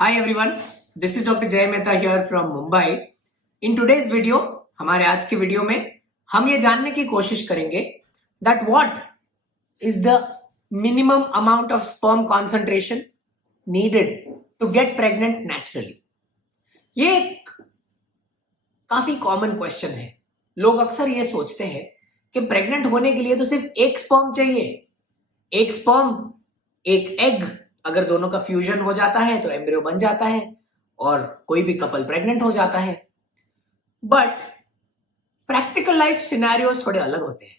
Hi everyone, this is Dr. Jay Mehta here from Mumbai. In today's video, हमारे आज के video में हम ये जानने की कोशिश करेंगे that what is the minimum amount of sperm concentration needed to get pregnant naturally. ये एक काफी कॉमन क्वेश्चन है. लोग अक्सर ये सोचते हैं कि प्रेग्नेंट होने के लिए तो सिर्फ एक स्पर्म चाहिए. एक स्पर्म, एक एग, अगर दोनों का फ्यूजन हो जाता है तो एम्ब्रियो बन जाता है और कोई भी कपल प्रेग्नेंट हो जाता है. बट प्रैक्टिकल लाइफ सिनेरियोस थोड़े अलग होते हैं.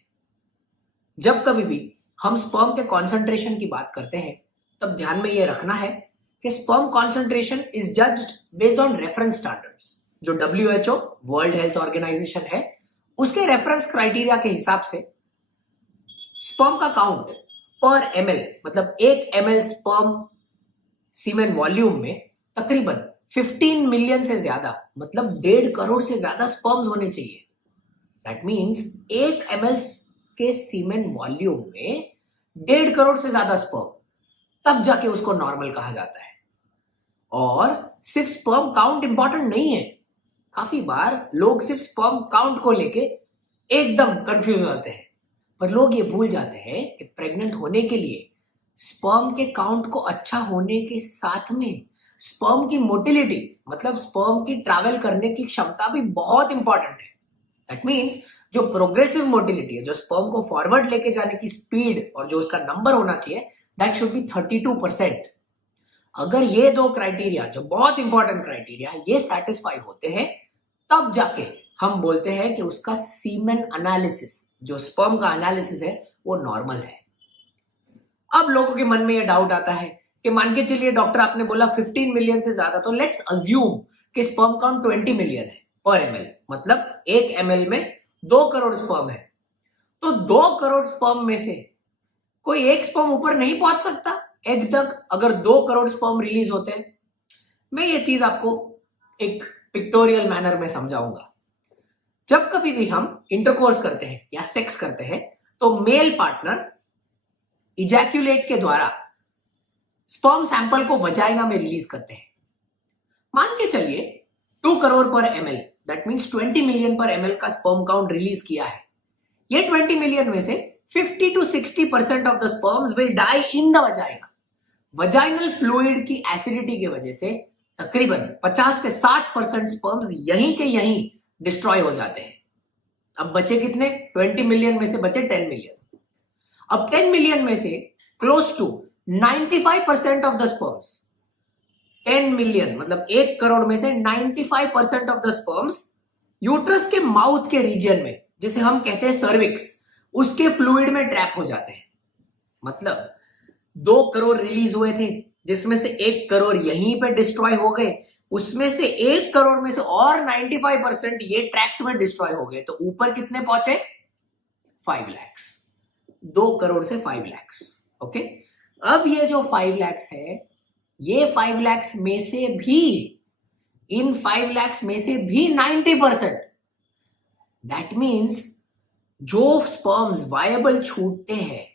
जब कभी भी हम स्पर्म के कॉन्सेंट्रेशन की बात करते हैं तब ध्यान में यह रखना है कि sperm concentration is judged based on reference standards. जो WHO वर्ल्ड हेल्थ ऑर्गेनाइजेशन है उसके रेफरेंस क्राइटेरिया के हिसाब से स्पर्म का काउंट पर ml, मतलब 1 ml स्पर्म सीमेन वॉल्यूम में तकरीबन 15 मिलियन से ज्यादा, मतलब 1.5 करोड़ से ज्यादा स्पर्म्स होने चाहिए. दैट मीन्स 1 ml के सीमेन वॉल्यूम में 1.5 करोड़ से ज्यादा स्पर्म, तब जाके उसको नॉर्मल कहा जाता है. और सिर्फ स्पर्म काउंट इंपॉर्टेंट नहीं है. काफी बार लोग सिर्फ स्पर्म काउंट को लेके एकदम कंफ्यूज होते हैं, पर लोग ये भूल जाते हैं कि प्रेग्नेंट होने के लिए स्पर्म के काउंट को अच्छा होने के साथ में स्पर्म की मोटिलिटी, मतलब स्पर्म की ट्रैवल करने की क्षमता भी बहुत इंपॉर्टेंट है. दैट मीन्स जो प्रोग्रेसिव मोटिलिटी है, जो स्पर्म को फॉरवर्ड लेके जाने की स्पीड और जो उसका नंबर होना चाहिए, दैट शुड बी 32%. अगर ये दो क्राइटेरिया, जो बहुत इंपॉर्टेंट क्राइटेरिया, ये सेटिस्फाई होते हैं, तब जाके हम बोलते हैं कि उसका सीमेन एनालिसिस, जो स्पर्म का एनालिसिस है, वो नॉर्मल है. अब लोगों के मन में ये डाउट आता है कि मान के चलिए डॉक्टर आपने बोला 15 मिलियन से ज्यादा, तो लेट्स अज्यूम कि स्पर्म काउंट 20 मिलियन है पर ml, मतलब 1 ml में 2 करोड़ स्पर्म है. तो 2 करोड़ स्पर्म में से कोई एक स्पर्म ऊपर नहीं पहुंच सकता एग तक अगर 2 करोड़ स्पर्म रिलीज होते हैं. मैं ये चीज आपको एक पिक्टोरियल मैनर में समझाऊंगा. जब कभी भी हम इंटरकोर्स करते हैं या सेक्स करते हैं तो मेल पार्टनर इजैक्यूलेट के द्वारा स्पर्म सैंपल को वजाइना में रिलीज करते हैं. मान के चलिए 2 करोड़ पर ml, दैट मींस 20 मिलियन पर ml का स्पर्म काउंट रिलीज किया है. ये 20 मिलियन में से 50 to 60% of the sperms will die in the vagina. Vaginal fluid की एसिडिटी की वजह से तकरीबन 50 से 60% स्पर्म्स यहीं के यहीं डिस्ट्रॉय हो जाते हैं. अब बचे कितने? 20 मिलियन में से बचे 10 मिलियन. अब 10 मिलियन में से close to 95% of the sperms, 10 million मतलब 1 करोड़ में से 95% ऑफ द स्पर्म्स यूट्रस के माउथ के रीजन में, जिसे हम कहते हैं सर्विक्स, उसके फ्लूइड में ट्रैप हो जाते हैं. मतलब 2 करोड़ रिलीज हुए थे, जिसमें से 1 करोड़ यहीं पे डिस्ट्रॉय हो गए. उसमें से 1 करोड़ में से और 95% ये ट्रैक्ट में डिस्ट्रॉय हो गए. तो ऊपर कितने पहुंचे? 5 lakhs. 2 करोड़ से 5 lakhs. ओके. अब ये जो 5 lakhs है, ये 5 lakhs में से भी, इन 5 lakhs में से भी 90%, दैट मीन्स जो स्पर्म्स वायबल छूटते हैं,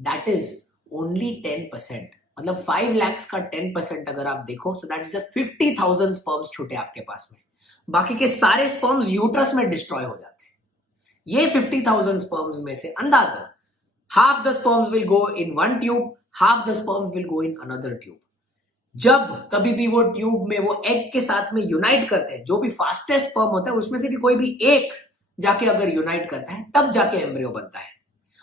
दैट इज ओनली 10%. मतलब 5 lakhs का 10% अगर आप देखो, so that is just 50,000 sperms छूटे आपके पास में. बाकी के सारे स्पर्म्स यूट्रस में डिस्ट्रॉय हो जाते हैं. ये 50,000 स्पर्म्स में से अंदाजा half the sperms will go in one tube, half the sperms will go in another tube. जब कभी भी वो ट्यूब में वो एग के साथ में यूनाइट करते हैं, जो भी फास्टेस्ट स्पर्म होता है उसमें से भी कोई भी एक जाके अगर यूनाइट करता है, तब जाके एम्ब्रियो बनता है.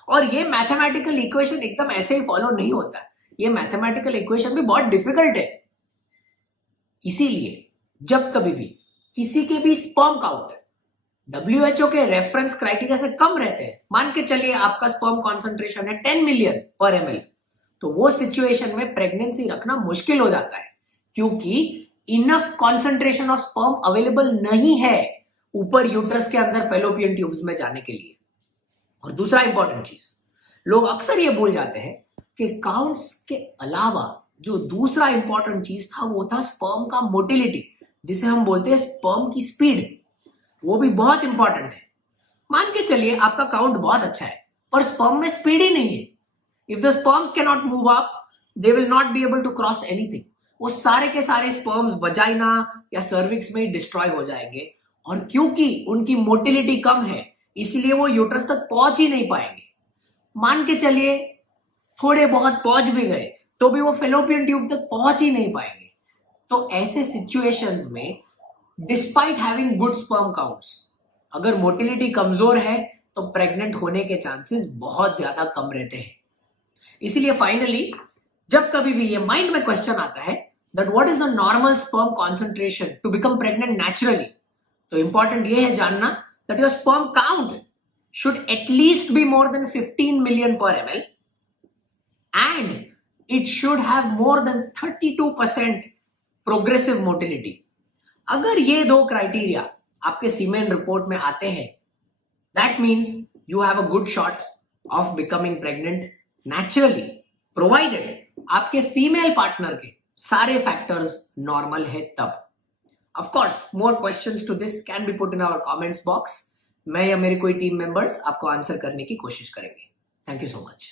और ये मैथमेटिकल इक्वेशन एकदम ऐसे ही फॉलो नहीं होता है. ये मैथमेटिकल इक्वेशन भी बहुत डिफिकल्ट है. इसीलिए जब कभी भी किसी के भी स्पर्म काउंट WHO के रेफरेंस क्राइटेरिया से कम रहते हैं, मान के चलिए आपका स्पर्म कॉन्सेंट्रेशन है 10 मिलियन पर ml, तो वो सिचुएशन में प्रेगनेंसी रखना मुश्किल हो जाता है, क्योंकि enough concentration of sperm available नहीं है ऊपर यूट्रस के अंदर फेलोपियन ट्यूब्स में जाने के लिए. और दूसरा इंपॉर्टेंट चीज, लोग अक्सर ये भूल जाते हैं कि काउंट्स के अलावा जो दूसरा इंपॉर्टेंट चीज था वो था स्पर्म का मोटिलिटी, जिसे हम बोलते हैं स्पर्म की स्पीड. वो भी बहुत इंपॉर्टेंट है. मान के चलिए आपका काउंट बहुत अच्छा है पर स्पर्म में स्पीड ही नहीं है. If the sperms can not move up, they will not be able to cross anything. वो सारे के सारे स्पर्म्स वजाइना या सर्विक्स में डिस्ट्रॉय हो जाएंगे, और क्योंकि उनकी मोटिलिटी कम है इसलिए वो यूट्रस तक पहुंच ही नहीं पाएंगे। मान के चलिए थोड़े बहुत पहुंच भी गए तो भी वो फेलोपियन ट्यूब तक पहुंच ही नहीं पाएंगे। तो ऐसे सिचुएशंस में despite having good sperm counts, अगर मोटिलिटी कमजोर है तो प्रेग्नेंट होने के चांसेस बहुत ज्यादा कम रहते हैं। इसीलिए फाइनली जब कभी भी ये माइंड में क्वेश्चन आता है that what is the normal sperm concentration to become pregnant naturally, तो इंपॉर्टेंट ये है जानना that your sperm count should at least be more than 15 million per ml and it should have more than 32% progressive motility. अगर ये दो criteria आपके semen report में आते हैं, that means you have a good shot of becoming pregnant naturally, provided आपके female partner के सारे फैक्टर्स नॉर्मल है तब। Of course, more questions to this can be put in our comments box. मैं या मेरे कोई टीम मेंबर्स आपको आंसर करने की कोशिश करेंगे। Thank you so much.